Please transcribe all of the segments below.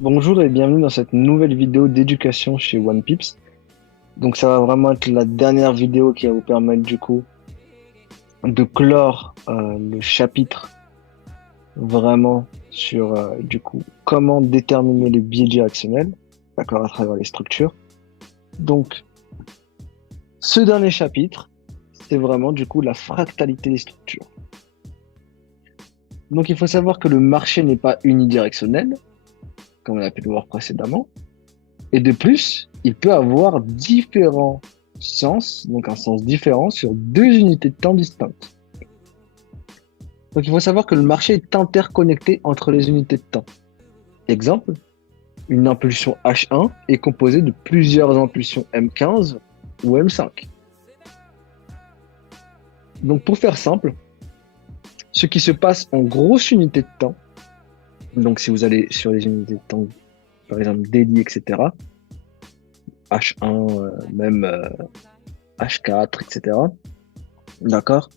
Bonjour et bienvenue dans cette nouvelle vidéo d'éducation chez OnePips. Donc ça va vraiment être la dernière vidéo qui va vous permettre du coup de clore le chapitre vraiment sur du coup comment déterminer les biais directionnels, d'accord, à travers les structures. Donc ce dernier chapitre, c'est vraiment du coup la fractalité des structures. Donc il faut savoir que le marché n'est pas unidirectionnel, comme on a pu le voir précédemment. Et de plus, il peut avoir différents sens, donc un sens différent sur deux unités de temps distinctes. Donc il faut savoir que le marché est interconnecté entre les unités de temps. Exemple, une impulsion H1 est composée de plusieurs impulsions M15 ou M5. Donc pour faire simple, ce qui se passe en grosse unité de temps, donc si vous allez sur les unités de temps, par exemple daily, etc., H1, même H4, etc., d'accord?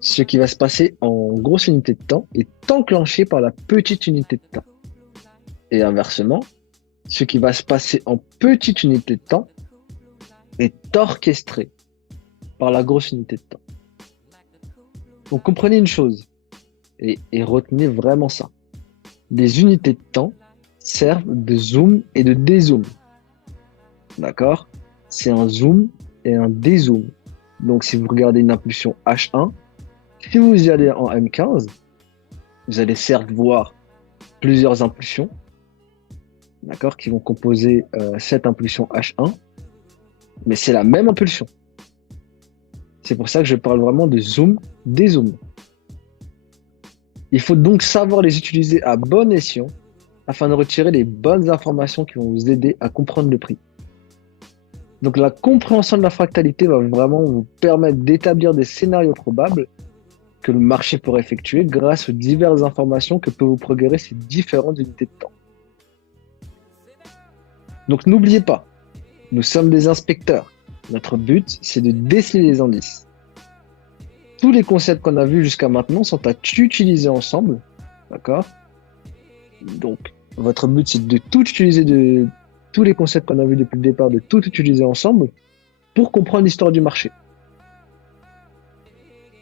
Ce qui va se passer en grosse unité de temps est enclenché par la petite unité de temps. Et inversement, ce qui va se passer en petite unité de temps est orchestré par la grosse unité de temps. Donc comprenez une chose et retenez vraiment ça. Les unités de temps servent de zoom et de dézoom. D'accord? C'est un zoom et un dézoom. Donc si vous regardez une impulsion H1, si vous y allez en M15, vous allez certes voir plusieurs impulsions, d'accord, qui vont composer cette impulsion H1, mais c'est la même impulsion. C'est pour ça que je parle vraiment de zoom, dézoom. Il faut donc savoir les utiliser à bon escient afin de retirer les bonnes informations qui vont vous aider à comprendre le prix. Donc la compréhension de la fractalité va vraiment vous permettre d'établir des scénarios probables que le marché pourrait effectuer grâce aux diverses informations que peuvent vous procurer ces différentes unités de temps. Donc n'oubliez pas, nous sommes des inspecteurs. Notre but, c'est de déceler les indices. Tous les concepts qu'on a vus jusqu'à maintenant sont à utiliser ensemble, d'accord? Donc, votre but, c'est de tout utiliser, de tous les concepts qu'on a vus depuis le départ, de tout utiliser ensemble pour comprendre l'histoire du marché.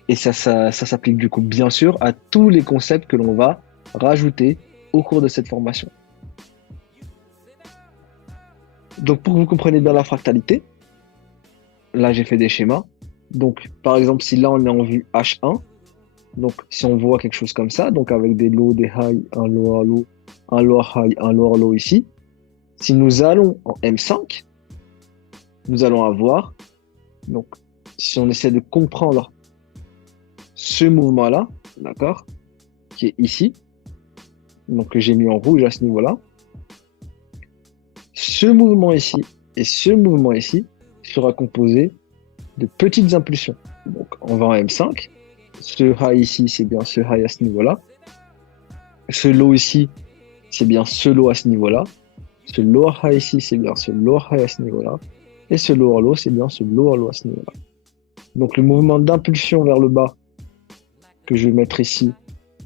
Et ça s'applique du coup, bien sûr, à tous les concepts que l'on va rajouter au cours de cette formation. Donc, pour que vous compreniez bien la fractalité, là, j'ai fait des schémas. Donc, par exemple, si là, on est en vue H1, donc si on voit quelque chose comme ça, donc avec des lows, des highs, un lower low, un lower high, un lower low ici, si nous allons en M5, nous allons avoir, donc si on essaie de comprendre ce mouvement-là, d'accord, qui est ici, donc que j'ai mis en rouge à ce niveau-là, ce mouvement ici et ce mouvement ici sera composé de petites impulsions. Donc on va en M5, ce high ici, c'est bien ce high à ce niveau-là, ce low ici, c'est bien ce low à ce niveau-là, ce lower high ici, c'est bien ce lower high à ce niveau-là, et ce lower low, c'est bien ce lower low à ce niveau-là. Donc le mouvement d'impulsion vers le bas que je vais mettre ici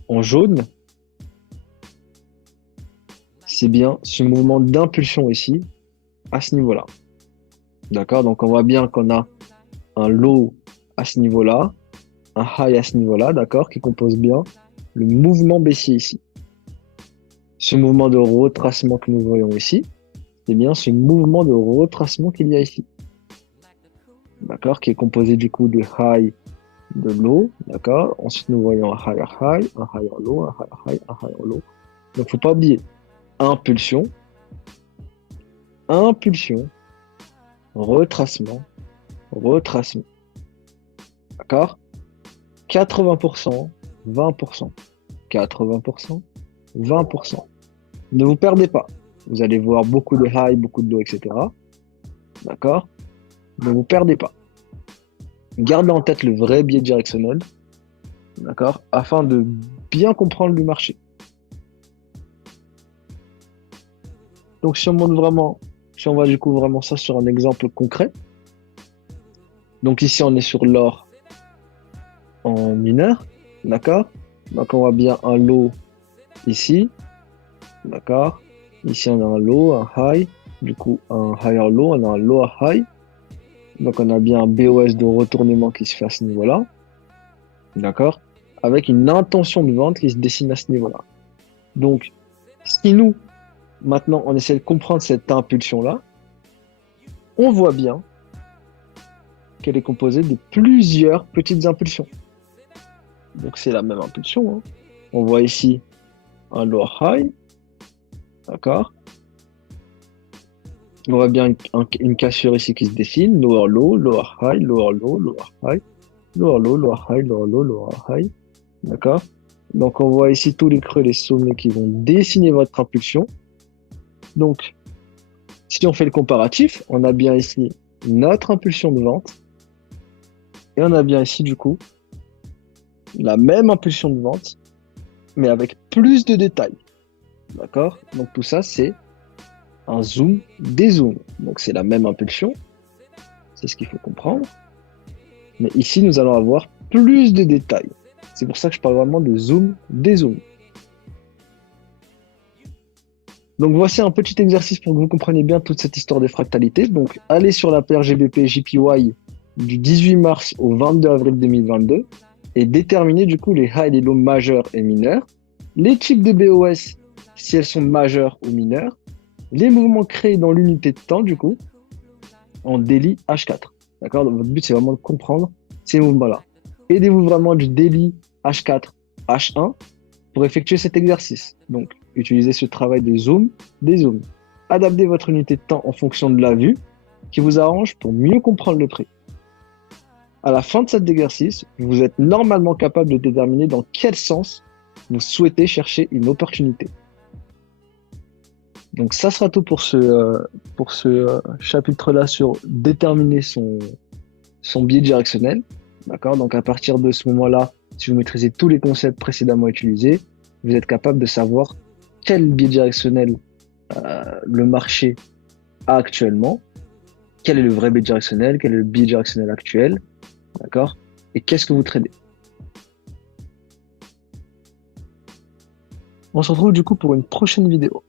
en jaune, c'est bien ce mouvement d'impulsion ici à ce niveau-là. D'accord? Donc on voit bien qu'on a un low à ce niveau-là, un high à ce niveau-là, d'accord, qui compose bien le mouvement baissier ici. Ce mouvement de retracement que nous voyons ici, c'est bien ce mouvement de retracement qu'il y a ici. D'accord? Qui est composé du coup de high, de low, d'accord? Ensuite, nous voyons un higher high, un higher low, un higher high, un higher low. Donc, faut pas oublier impulsion, impulsion, retracement, retracement. D'accord? 80%, 20%, 80%, 20%. Ne vous perdez pas. Vous allez voir beaucoup de high, beaucoup de low, etc. D'accord? Ne vous perdez pas. Gardez en tête le vrai biais directionnel, d'accord? Afin de bien comprendre le marché. Donc, si on monte vraiment, si on va du coup vraiment ça sur un exemple concret. Donc ici, on est sur l'or en mineur, d'accord? Donc on voit bien un low ici, D'accord? Ici, on a un low, un high. Du coup, un higher low, on a un lower high. Donc, on a bien un BOS de retournement qui se fait à ce niveau-là. D'accord? Avec une intention de vente qui se dessine à ce niveau-là. Donc, si nous, maintenant, on essaie de comprendre cette impulsion-là, on voit bien qu'elle est composée de plusieurs petites impulsions. Donc, c'est la même impulsion, hein. On voit ici un lower high. D'accord? On voit bien une cassure ici qui se dessine. Lower low, lower high, lower low, lower high, lower low, lower high, lower low, lower high. D'accord? Donc, on voit ici tous les creux, les sommets qui vont dessiner votre impulsion. Donc, si on fait le comparatif, on a bien ici notre impulsion de vente et on a bien ici, du coup, la même impulsion de vente, mais avec plus de détails. D'accord? Donc, tout ça, c'est un zoom, dézoom. Donc, c'est la même impulsion. C'est ce qu'il faut comprendre. Mais ici, nous allons avoir plus de détails. C'est pour ça que je parle vraiment de zoom, dézoom. Donc voici un petit exercice pour que vous compreniez bien toute cette histoire des fractalités. Donc allez sur la paire GBP JPY du 18 mars au 22 avril 2022 et déterminez du coup les high et les lows majeurs et mineurs, les types de BOS si elles sont majeures ou mineures, les mouvements créés dans l'unité de temps du coup en daily H4. D'accord? Donc, votre but c'est vraiment de comprendre ces mouvements-là. Aidez-vous vraiment du daily H4, H1 pour effectuer cet exercice. Donc, utilisez ce travail de zoom, dézoom. Adaptez votre unité de temps en fonction de la vue qui vous arrange pour mieux comprendre le prix. À la fin de cet exercice, vous êtes normalement capable de déterminer dans quel sens vous souhaitez chercher une opportunité. Donc, ça sera tout pour ce chapitre-là sur déterminer son biais directionnel. D'accord? Donc, à partir de ce moment-là, si vous maîtrisez tous les concepts précédemment utilisés, vous êtes capable de savoir quel biais directionnel le marché a actuellement, quel est le vrai biais directionnel, quel est le biais directionnel actuel, d'accord? Et qu'est-ce que vous tradez? On se retrouve du coup pour une prochaine vidéo.